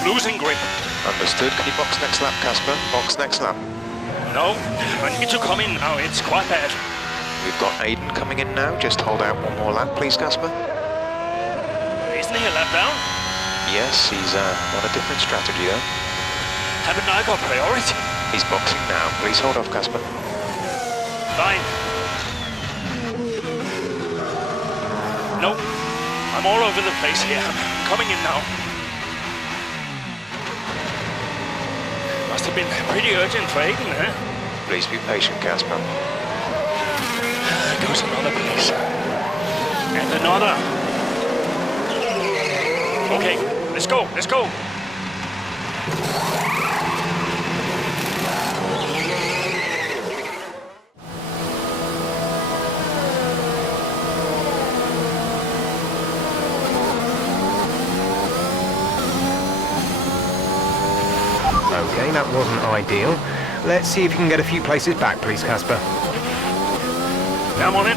I'm losing grip. Understood. Can you box next lap, Casper? Box next lap. No, I need to come in now. It's quite bad. We've got Aiden coming in now. Just hold out one more lap, please, Casper. Isn't he a lap down? Yes, he's on a different strategy, though. Haven't I got priority? He's boxing now. Please hold off, Casper. Fine. No, I'm all over the place here. I'm coming in now. Must have been pretty urgent for Aiden, huh? Please be patient, Casper. There goes another place. And another. Okay, let's go, let's go. Okay, that wasn't ideal. Let's see if you can get a few places back, please, Casper. I'm on it.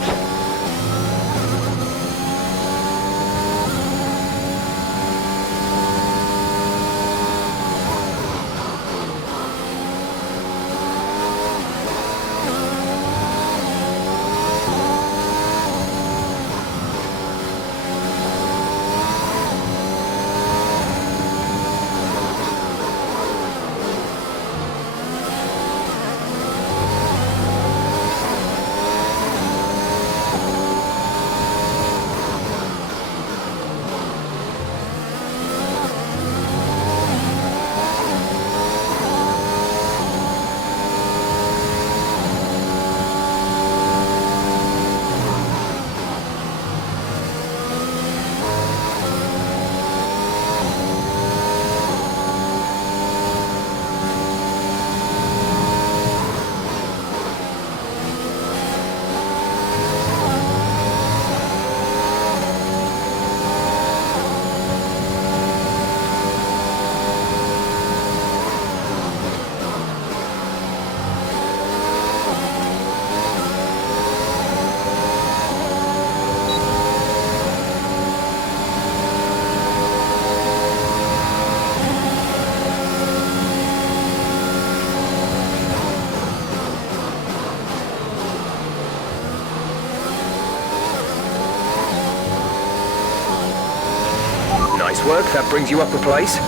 Nice work, that brings you up a place.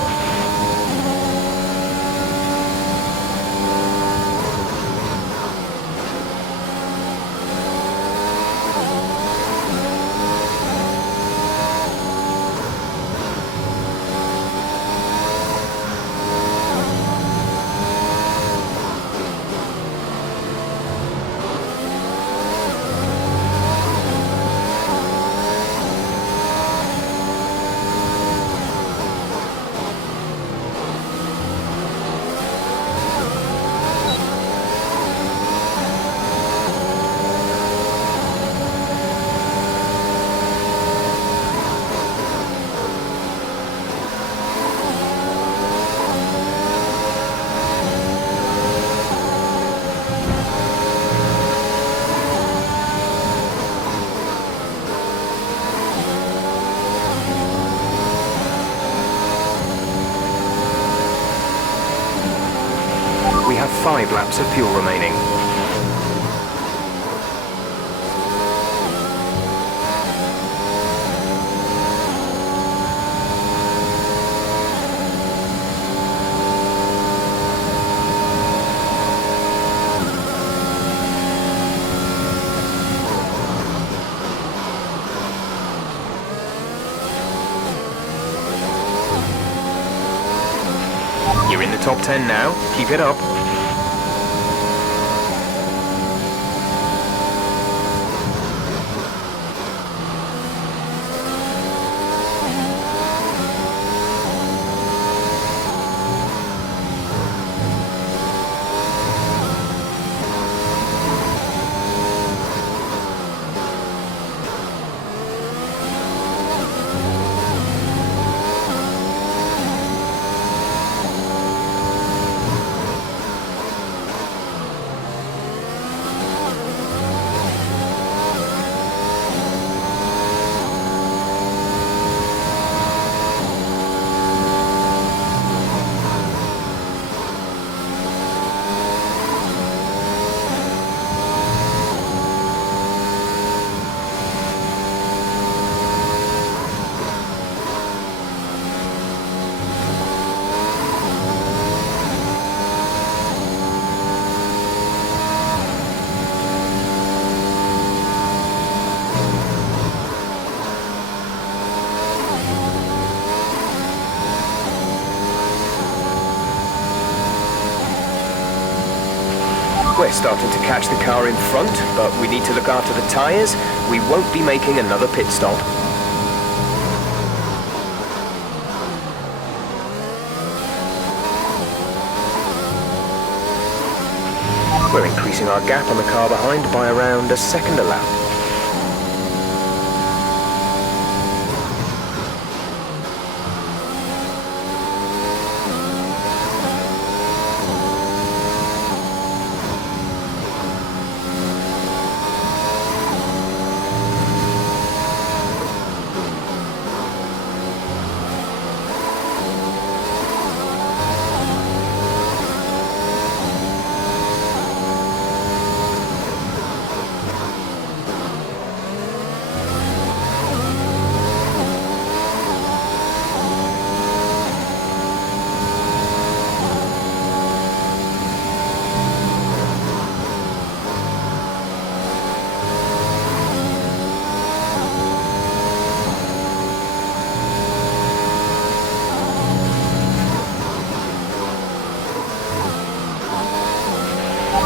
We have 5 laps of fuel remaining. You're in the top 10 now. Keep it up. We're starting to catch the car in front, but we need to look after the tyres. We won't be making another pit stop. We're increasing our gap on the car behind by around a second a lap.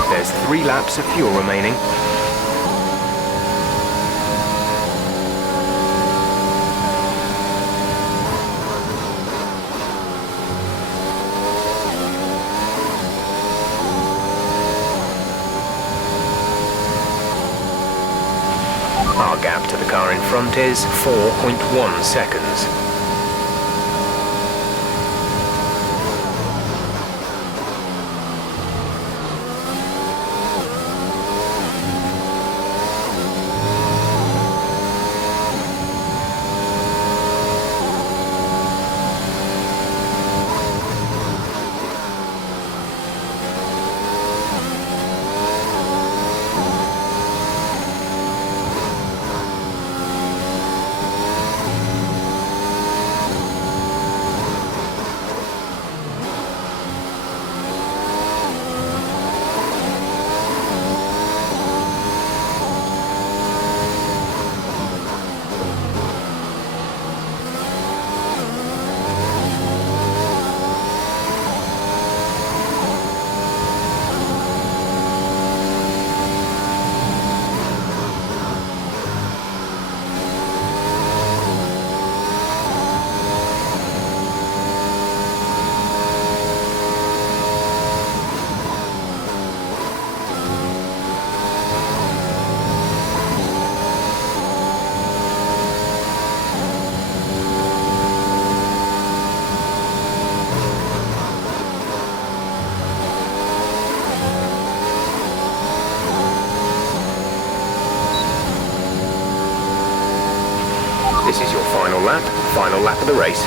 There's 3 laps of fuel remaining. Our gap to the car in front is 4.1 seconds. This is your final lap of the race.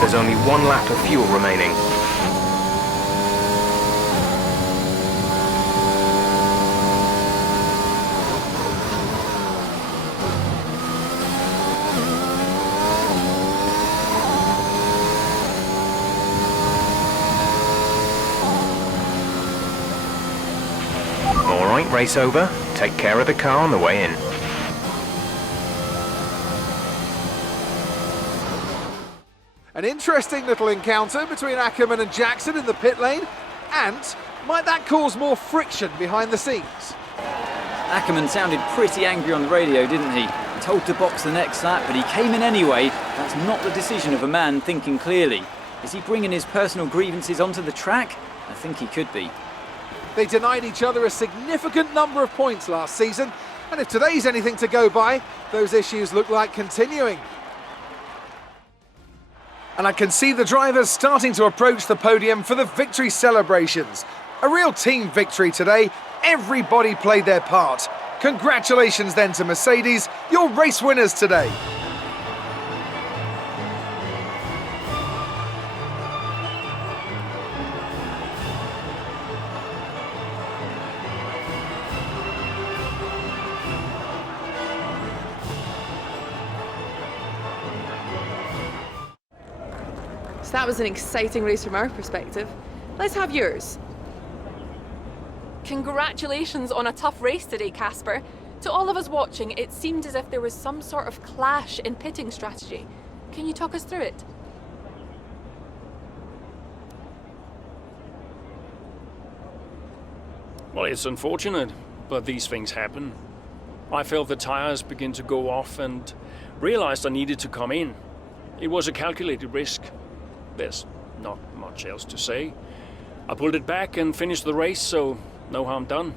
There's only 1 lap of fuel remaining. All right, race over. Take care of the car on the way in. An interesting little encounter between Ackerman and Jackson in the pit lane, and might that cause more friction behind the scenes? Ackerman sounded pretty angry on the radio, didn't he? Told to box the next lap, but he came in anyway. That's not the decision of a man thinking clearly. Is he bringing his personal grievances onto the track? I think he could be. They denied each other a significant number of points last season, and if today's anything to go by, those issues look like continuing. And I can see the drivers starting to approach the podium for the victory celebrations. A real team victory today. Everybody played their part. Congratulations then to Mercedes, your race winners today. So that was an exciting race from our perspective. Let's have yours. Congratulations on a tough race today, Casper. To all of us watching, it seemed as if there was some sort of clash in pitting strategy. Can you talk us through it? Well, it's unfortunate, but these things happen. I felt the tires begin to go off and realized I needed to come in. It was a calculated risk. There's not much else to say. I pulled it back and finished the race, so no harm done.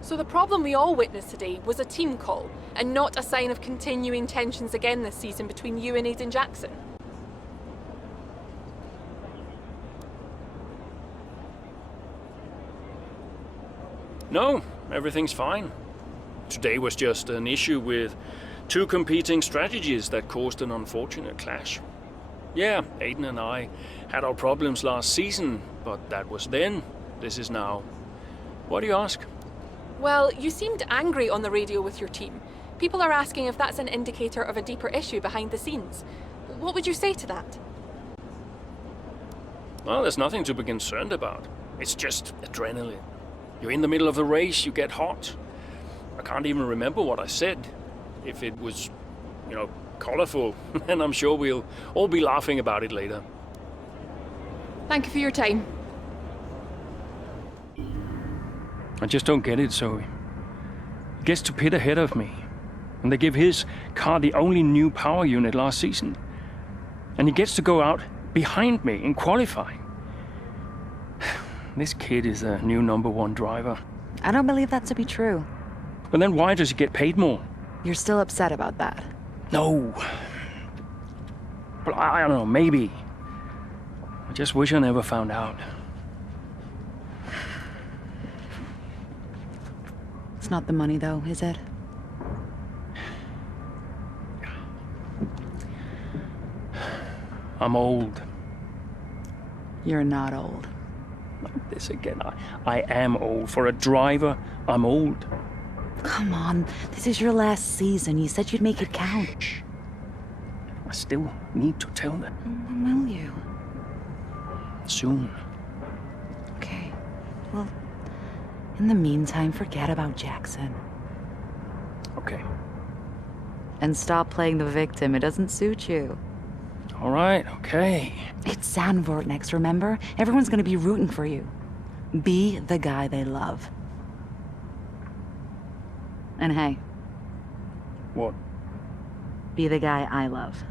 So the problem we all witnessed today was a team call, and not a sign of continuing tensions again this season between you and Aiden Jackson. No, everything's fine. Today was just an issue with two competing strategies that caused an unfortunate clash. Yeah, Aiden and I had our problems last season, but that was then. This is now. Why do you ask? Well, you seemed angry on the radio with your team. People are asking if that's an indicator of a deeper issue behind the scenes. What would you say to that? Well, there's nothing to be concerned about. It's just adrenaline. You're in the middle of the race, you get hot. I can't even remember what I said. If it was, colorful, and I'm sure we'll all be laughing about it later. Thank you for your time. I just don't get it, Zoe. He gets to pit ahead of me, and they give his car the only new power unit last season. And he gets to go out behind me in qualifying. This kid is a new #1 driver. I don't believe that to be true. But then why does he get paid more? You're still upset about that. No. But I don't know, maybe. I just wish I never found out. It's not the money, though, is it? I'm old. You're not old. Not this again. I am old. For a driver, I'm old. Come on, this is your last season. You said you'd make it count. I still need to tell them. When will you? Soon. Okay. Well, in the meantime, forget about Jackson. Okay. And stop playing the victim. It doesn't suit you. All right, okay. It's Zandvoort next, remember? Everyone's gonna be rooting for you. Be the guy they love. And hey. What? Be the guy I love.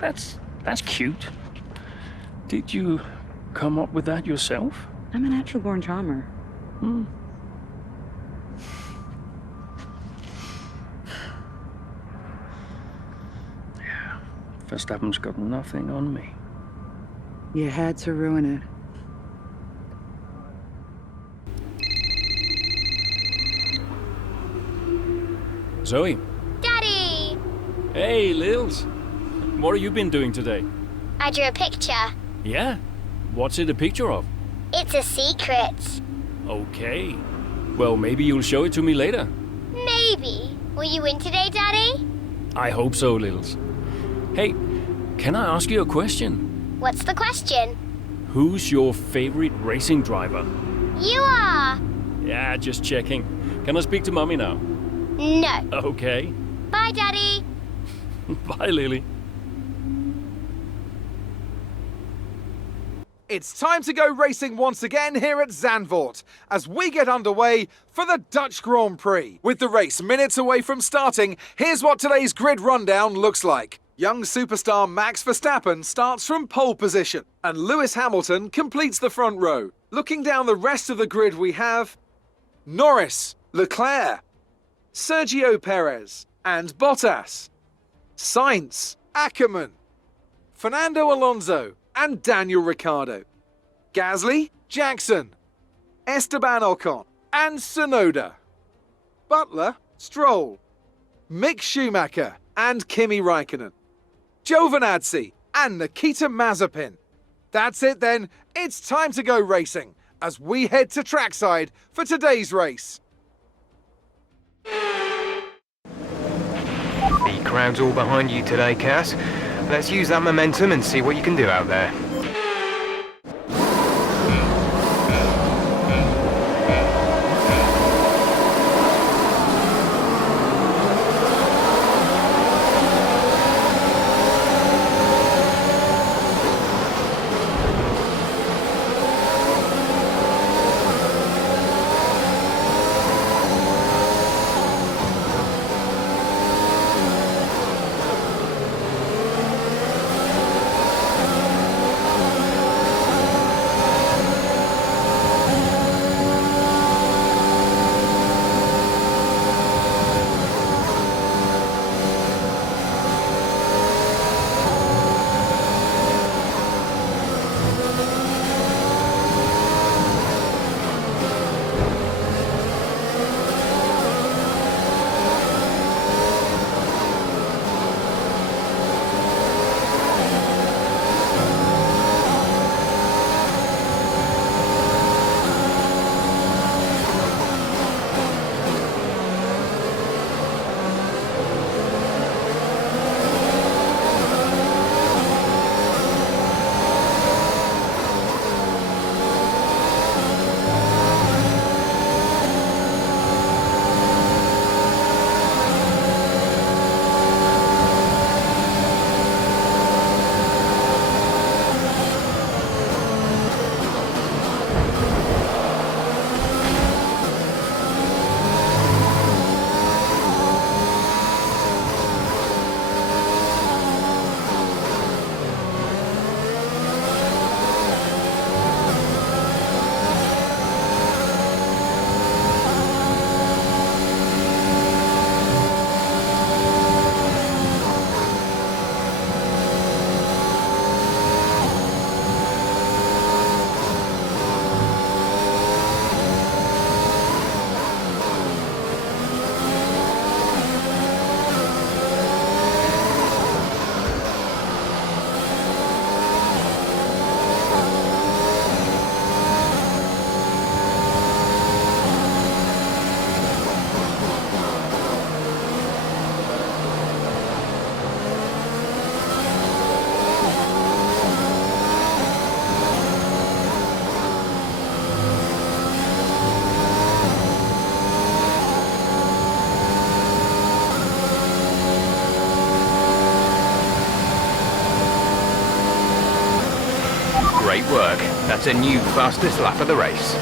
That's cute. Did you come up with that yourself? I'm a natural-born charmer. Yeah. Verstappen's got nothing on me. You had to ruin it. Zoe. Daddy! Hey, Lils. What have you been doing today? I drew a picture. Yeah? What's it a picture of? It's a secret. Okay. Well, maybe you'll show it to me later. Maybe. Will you win today, Daddy? I hope so, Lils. Hey, can I ask you a question? What's the question? Who's your favorite racing driver? You are! Yeah, just checking. Can I speak to Mommy now? No. Okay. Bye, Daddy. Bye, Lily. It's time to go racing once again here at Zandvoort as we get underway for the Dutch Grand Prix. With the race minutes away from starting, here's what today's grid rundown looks like. Young superstar Max Verstappen starts from pole position and Lewis Hamilton completes the front row. Looking down the rest of the grid we have Norris, Leclerc, Sergio Perez and Bottas, Sainz, Ackermann, Fernando Alonso and Daniel Ricciardo, Gasly, Jackson, Esteban Ocon and Tsunoda, Butler, Stroll, Mick Schumacher and Kimi Räikkönen, Giovinazzi and Nikita Mazepin. That's it then, it's time to go racing as we head to trackside for today's race. The crowd's all behind you today, Cass. Let's use that momentum and see what you can do out there. Great work. That's a new fastest lap of the race.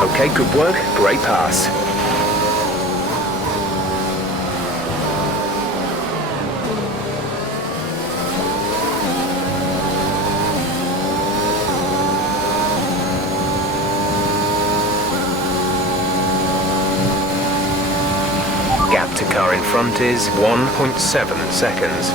Okay, good work. Great pass. Gap to car in front is 1.7 seconds.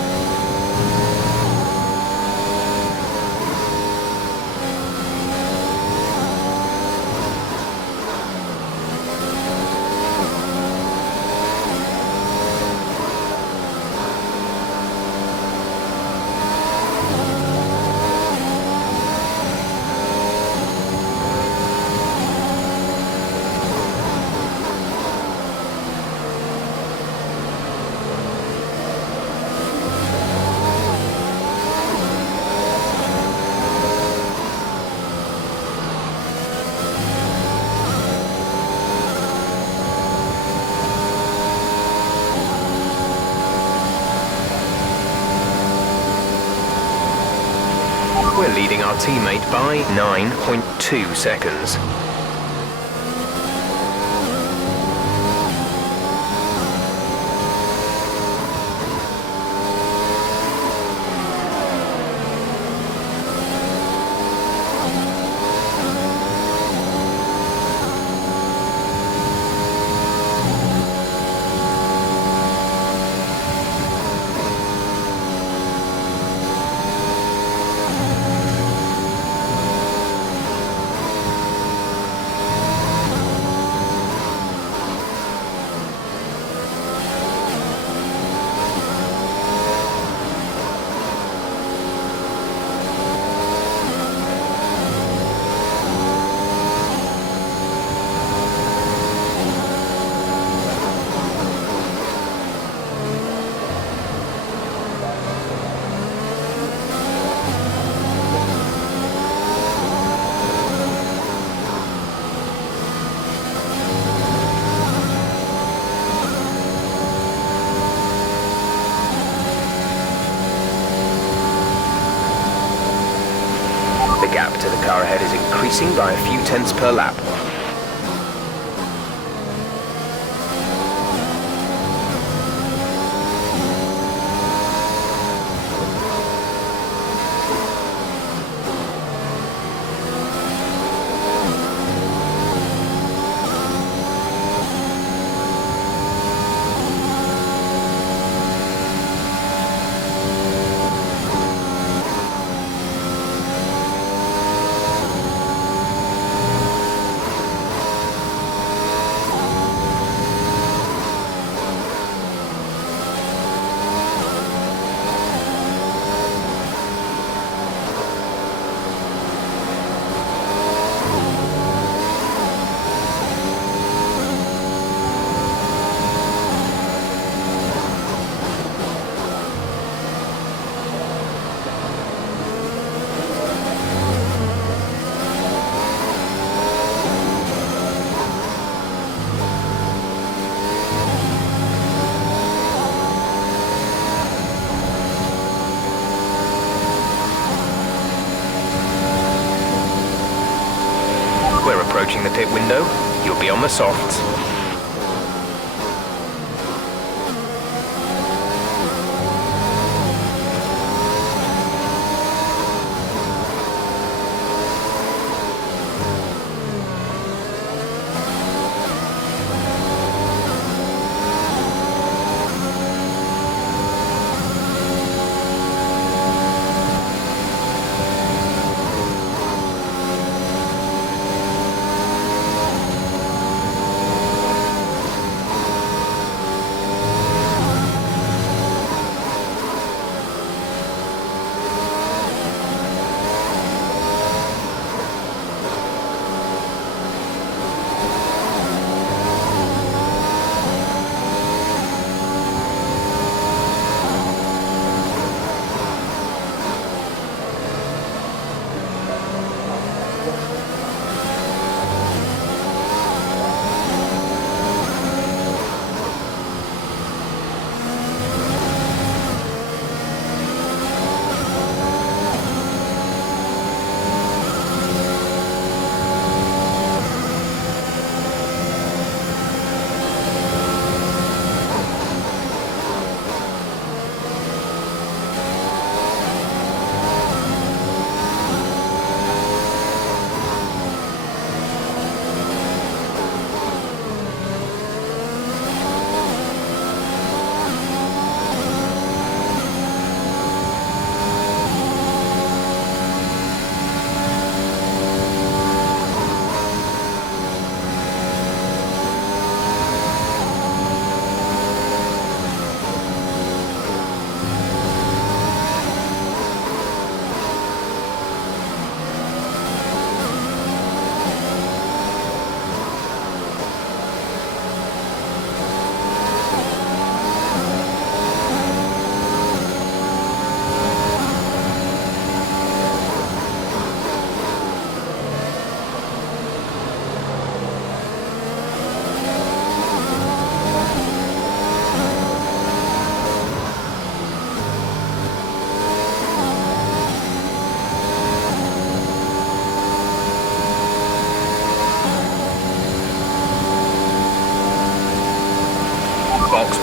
We're leading our teammate by 9.2 seconds. The gap to the car ahead is increasing by a few tenths per lap. We're approaching the pit window. You'll be on the softs.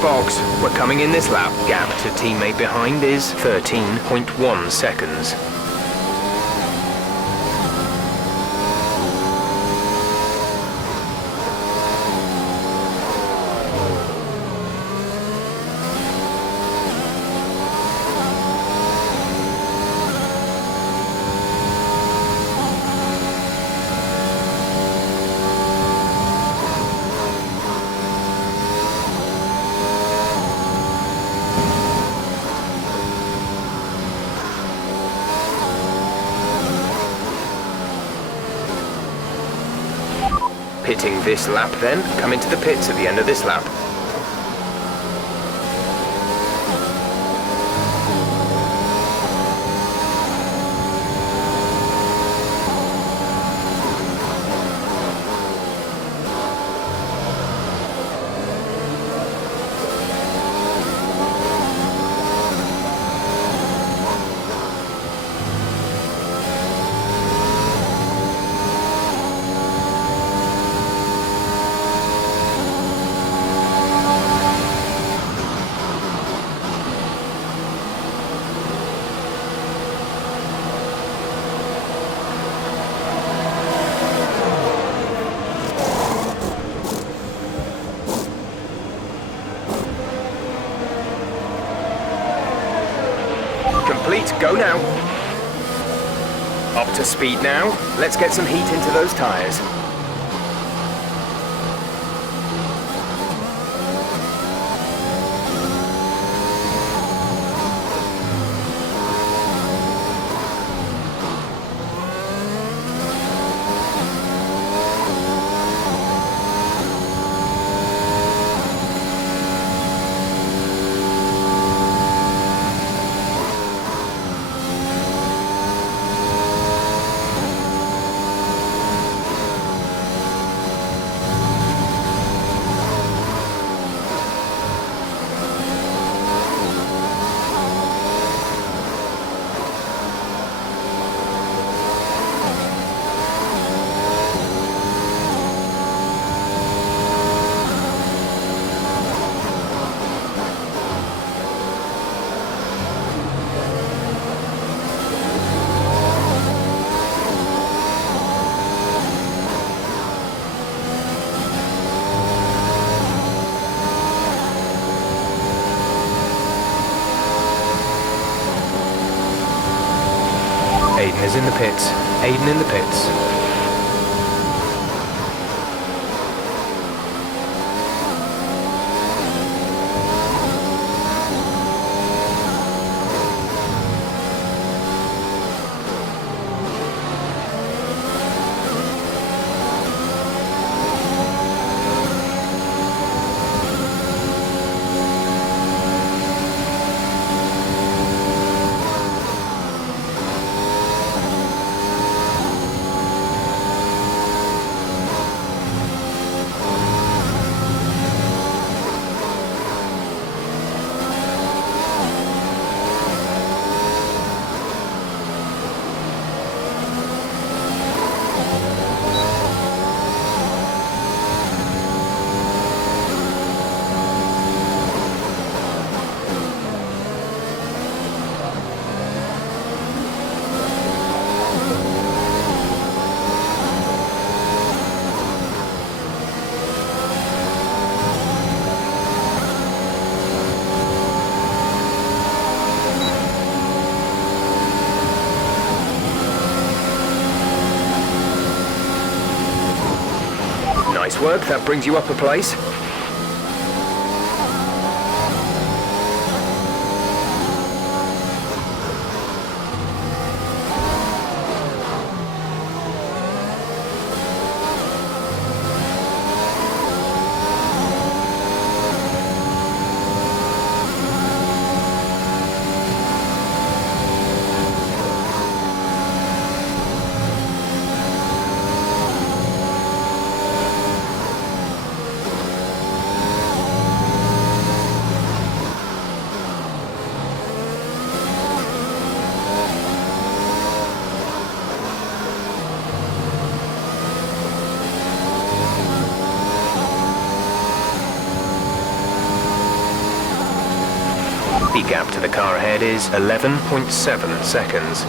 box. We're coming in this lap. Gap to teammate behind is 13.1 seconds. Pitting this lap then, come into the pits at the end of this lap. Complete, go now. Up to speed now. Let's get some heat into those tyres. Aiden is in the pits. Aiden in the pits. Nice work, that brings you up a place. The gap to the car ahead is 11.7 seconds.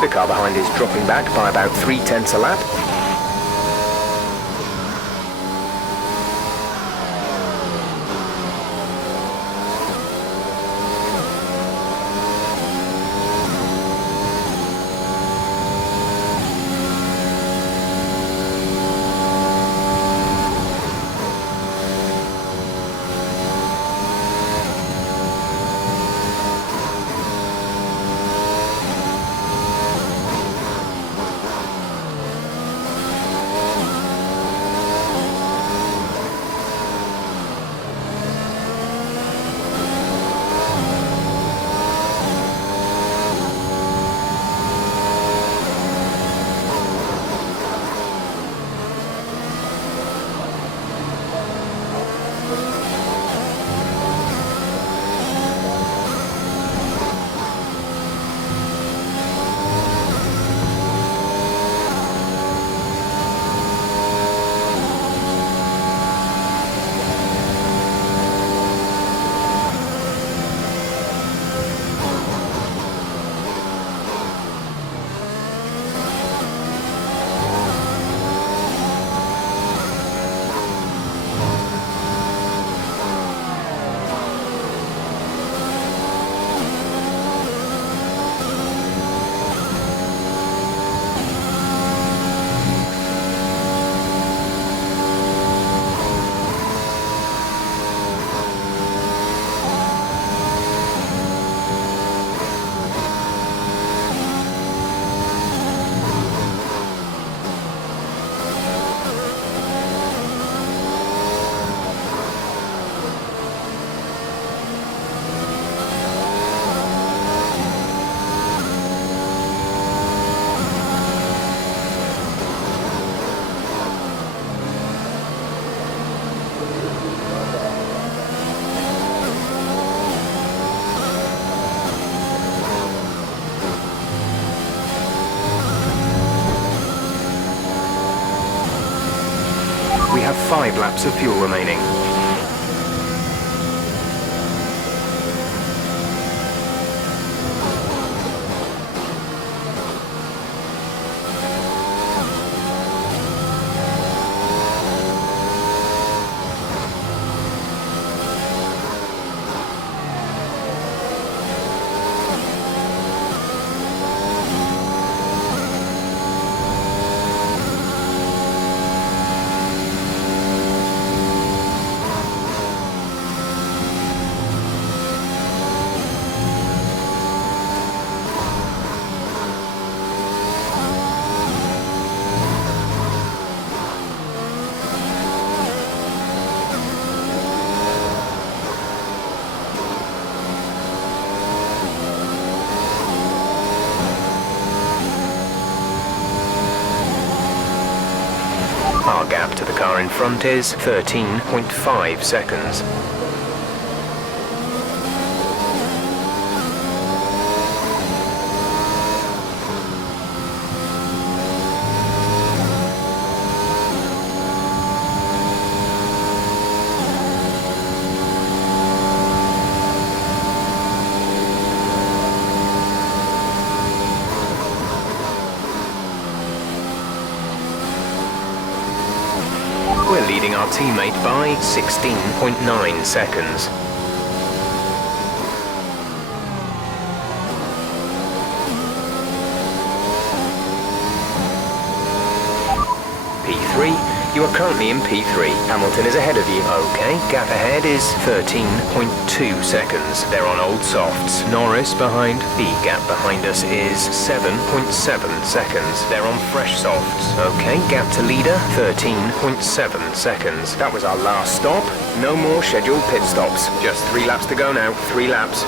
The car behind is dropping back by about 0.3 a lap. We have 5 laps of fuel remaining. Our gap to the car in front is 13.5 seconds. We're leading our teammate by 16.9 seconds. P3, you are currently in P3. Hamilton is ahead of you. Okay, gap ahead is 13.2 seconds. They're on old softs. Norris behind. The gap behind us is 7.7 seconds. They're on fresh softs. Okay, gap to leader, 13.7 seconds. That was our last stop. No more scheduled pit stops. Just 3 laps to go now. 3 laps.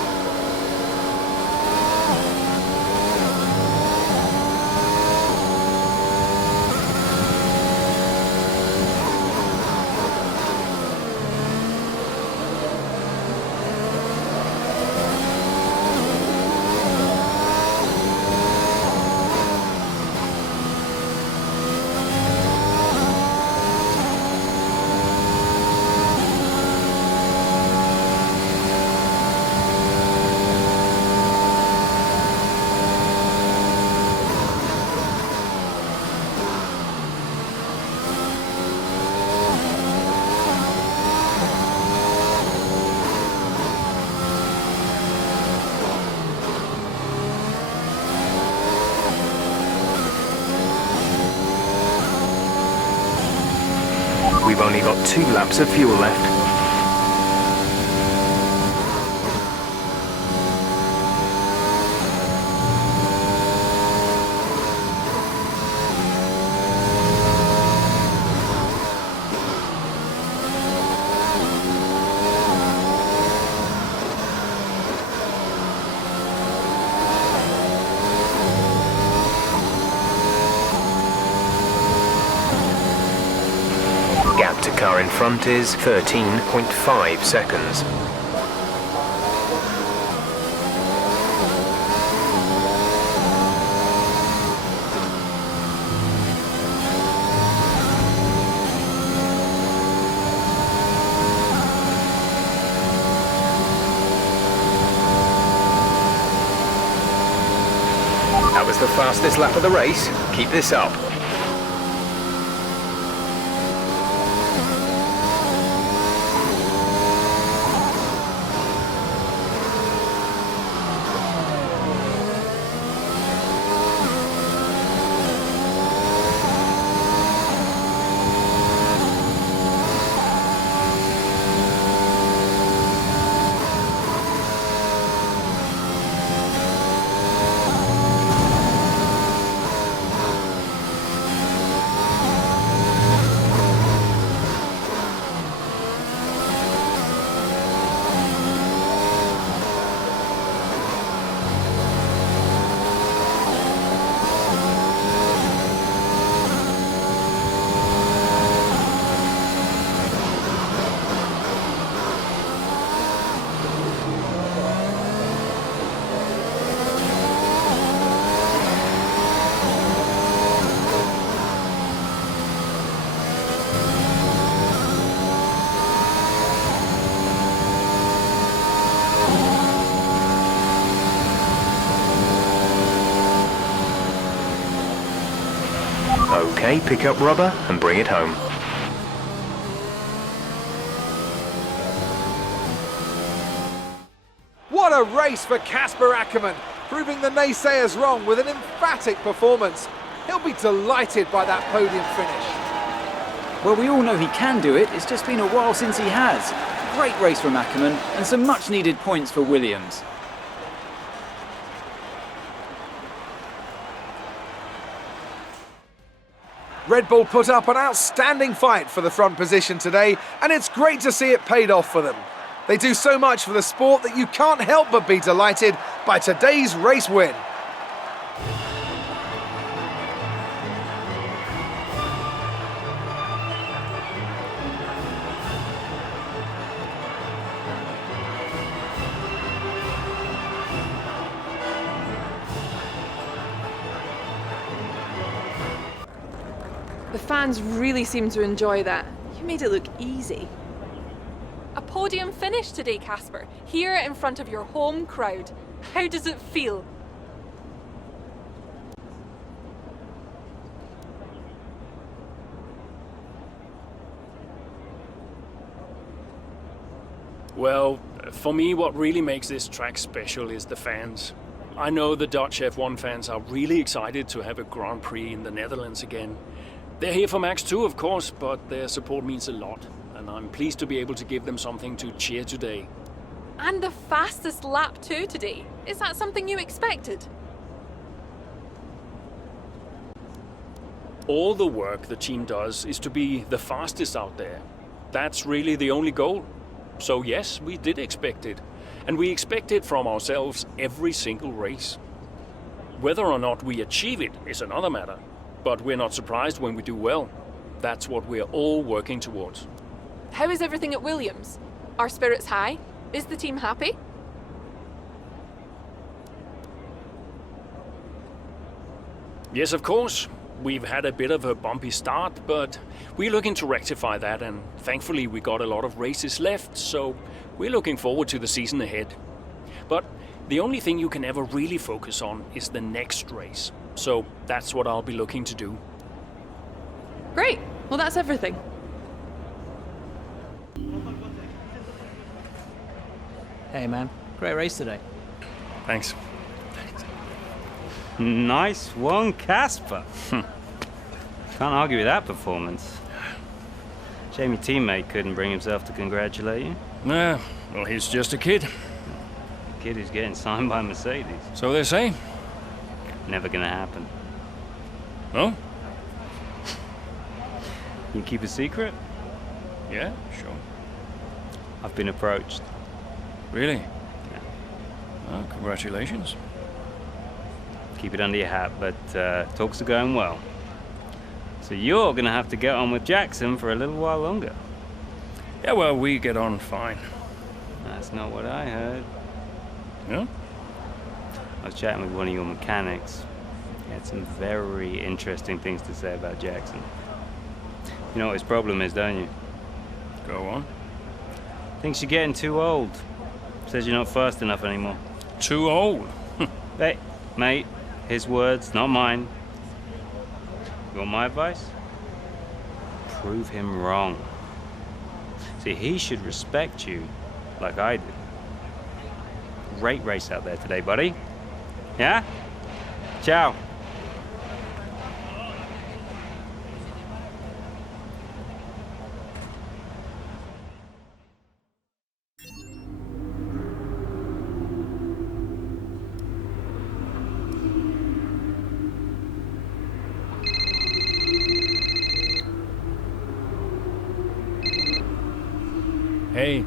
2 laps of fuel left. Gap to car in front is 13.5 seconds. That was the fastest lap of the race. Keep this up. Okay, pick up rubber and bring it home. What a race for Kasper Ackermann, proving the naysayers wrong with an emphatic performance. He'll be delighted by that podium finish. Well, we all know he can do it. It's just been a while since he has. Great race from Ackermann and some much needed points for Williams. Red Bull put up an outstanding fight for the front position today, and it's great to see it paid off for them. They do so much for the sport that you can't help but be delighted by today's race win. The fans really seem to enjoy that. You made it look easy. A podium finish today, Kasper, here in front of your home crowd. How does it feel? Well, for me, what really makes this track special is the fans. I know the Dutch F1 fans are really excited to have a Grand Prix in the Netherlands again. They're here for Max too, of course, but their support means a lot, and I'm pleased to be able to give them something to cheer today. And the fastest lap too today. Is that something you expected? All the work the team does is to be the fastest out there. That's really the only goal. So yes, we did expect it. And we expect it from ourselves every single race. Whether or not we achieve it is another matter. But we're not surprised when we do well. That's what we're all working towards. How is everything at Williams? Are spirits high? Is the team happy? Yes, of course. We've had a bit of a bumpy start, but we're looking to rectify that, and thankfully we got a lot of races left, so we're looking forward to the season ahead. But the only thing you can ever really focus on is the next race. So that's what I'll be looking to do. Great. Well, that's everything. Hey man, great race today. Thanks. Nice one, Kasper. Can't argue with that performance. Shame your teammate couldn't bring himself to congratulate you. Nah, well, he's just a kid. The kid who's getting signed by Mercedes. So they say. Never gonna happen. No? You keep a secret? Yeah, sure. I've been approached. Really? Yeah. Well, congratulations. Keep it under your hat, but talks are going well. So you're gonna have to get on with Jackson for a little while longer. Yeah, well, we get on fine. That's not what I heard. Yeah? I was chatting with one of your mechanics. He had some very interesting things to say about Jackson. You know what his problem is, don't you? Go on. Thinks you're getting too old. Says you're not fast enough anymore. Too old? Hey, mate, his words, not mine. You want my advice? Prove him wrong. See, he should respect you like I do. Great race out there today, buddy. Yeah? Ciao. Hey,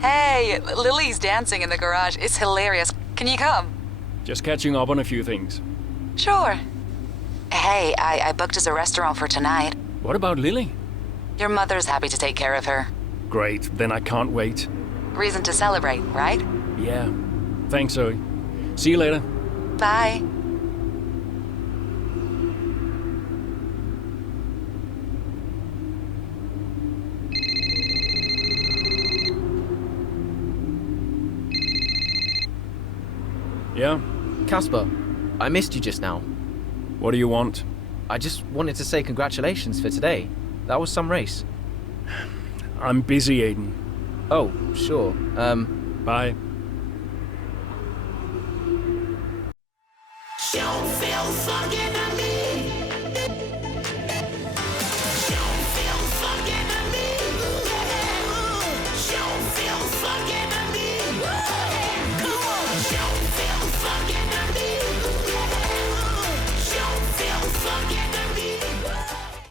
Hey, Lily's dancing in the garage. It's hilarious. Can you come? just catching up on a few things. Sure. Hey, I booked us a restaurant for tonight. What about Lily? Your mother's happy to take care of her. Great, then I can't wait. Reason to celebrate, right? Yeah. Thanks, Zoe. See you later. Bye. Yeah? Casper, I missed you just now. What do you want? I just wanted to say congratulations for today. That was some race. I'm busy, Aiden. Oh, sure. Bye. Don't feel fucking